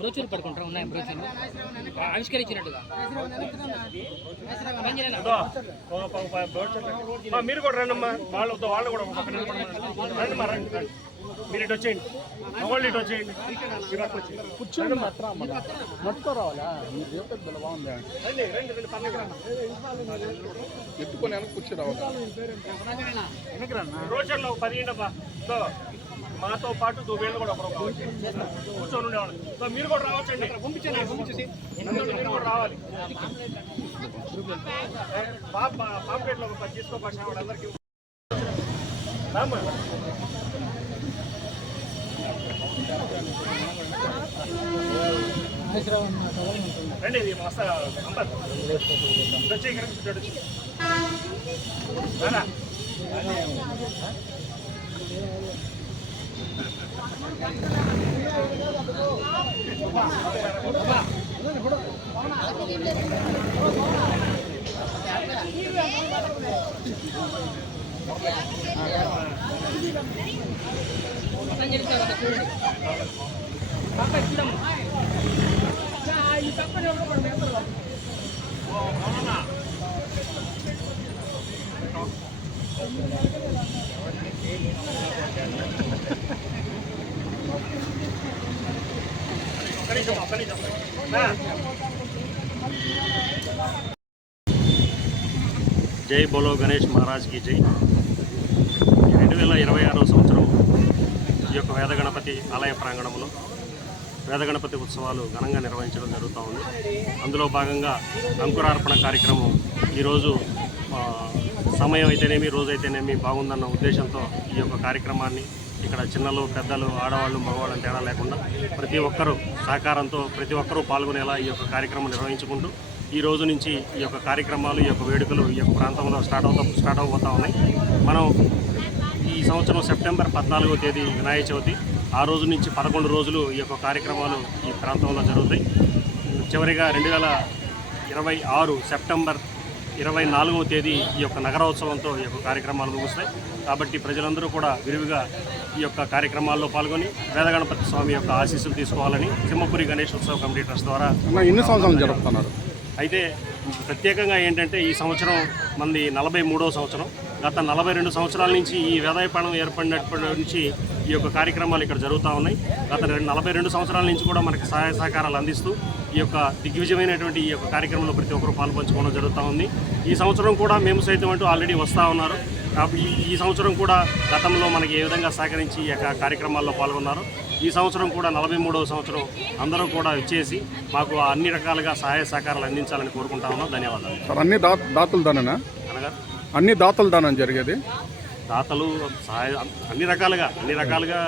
బ్రోచూర్ పడుకుంటారా ఉన్నాయి బ్రోచూర్ ఆవిష్కరించినట్టుగా మీరు కూడా రండమ్మా వాళ్ళు కూడా రండమ్మా రండి మీరు ఇటు వచ్చేయండి వాళ్ళు ఇటు వచ్చేయండి కూర్చోండి మట్టుకోరావాలా మీరు పెద్ద బాగుంది ఎత్తుకొని వెనక్కి కూర్చో రావాలి రోజుల్లో 10 అబ్బా మాతో పాటు 2 వేలు కూడా కూర్చొని ఉండేవాళ్ళు సో మీరు కూడా రావచ్చండి పంపించేసి మీరు కూడా రావాలి పాంప్లెట్లో తీసుకోపాల్సిన వాళ్ళందరికీ రండి ఇది మస్త వచ్చి జై బోలో గణేష్ మహారాజ్కి జై. 2026 సంవత్సరం ఈ యొక్క వేదగణపతి ఆలయ ప్రాంగణంలో వేదగణపతి ఉత్సవాలు ఘనంగా నిర్వహించడం జరుగుతూ ఉంది. అందులో భాగంగా అంకురార్పణ కార్యక్రమం ఈరోజు సమయం అయితేనేమి రోజైతేనేమి బాగుందన్న ఉద్దేశంతో ఈ యొక్క కార్యక్రమాన్ని ఇక్కడ చిన్నలు పెద్దలు ఆడవాళ్ళు మగవాళ్ళని తేడా లేకుండా ప్రతి ఒక్కరూ సహకారంతో ప్రతి ఒక్కరూ పాల్గొనేలా ఈ యొక్క కార్యక్రమం నిర్వహించుకుంటూ ఈ రోజు నుంచి ఈ యొక్క కార్యక్రమాలు ఈ యొక్క వేడుకలు ఈ యొక్క ప్రాంతంలో స్టార్ట్ అవబోతూ ఉన్నాయి. మనం ఈ సంవత్సరం సెప్టెంబర్ 14వ తేదీ వినాయక చవితి, ఆ రోజు నుంచి 11 రోజులు ఈ యొక్క కార్యక్రమాలు ఈ ప్రాంతంలో జరుగుతాయి. చివరిగా 2026 సెప్టెంబర్ 24వ తేదీ ఈ యొక్క నగరోత్సవంతో ఈ యొక్క కార్యక్రమాలు ముగుస్తాయి. కాబట్టి ప్రజలందరూ కూడా విరివిగా ఈ యొక్క కార్యక్రమాల్లో పాల్గొని వేదగణపతి స్వామి యొక్క ఆశీస్సులు తీసుకోవాలని సింహపురి గణేష్ ఉత్సవ కమిటీ ట్రస్ట్ ద్వారా ఎన్ని సంవత్సరాలు జరుపుతున్నారు. అయితే ప్రత్యేకంగా ఏంటంటే ఈ సంవత్సరం మనది 43వ సంవత్సరం. గత 42 సంవత్సరాల నుంచి ఈ వేదాయపాణం ఏర్పడినప్పటి నుంచి ఈ యొక్క కార్యక్రమాలు ఇక్కడ జరుగుతూ ఉన్నాయి. గత 42 సంవత్సరాల నుంచి కూడా మనకి సహాయ సహకారాలు అందిస్తూ ఈ యొక్క దిగ్విజయమైనటువంటి ఈ యొక్క కార్యక్రమంలో ప్రతి ఒక్కరు పాల్పంచుకోవడం జరుగుతూ ఉంది. ఈ సంవత్సరం కూడా మేము సైతం అంటూ ఆల్రెడీ వస్తూ ఉన్నారు. ఈ సంవత్సరం కూడా గతంలో మనకి ఏ విధంగా సహకరించి ఈ యొక్క కార్యక్రమాల్లో పాల్గొన్నారు. ఈ సంవత్సరం కూడా 43వ సంవత్సరం అందరూ కూడా ఇచ్చేసి మాకు అన్ని రకాలుగా సహాయ సహకారాలు అందించాలని కోరుకుంటా ఉన్నాం. ధన్యవాదాలు సార్. అన్ని దాతలు దానేనా? అనగా అన్ని దాతలు దానం జరిగేది? దాతలు సహాయ అన్ని రకాలుగా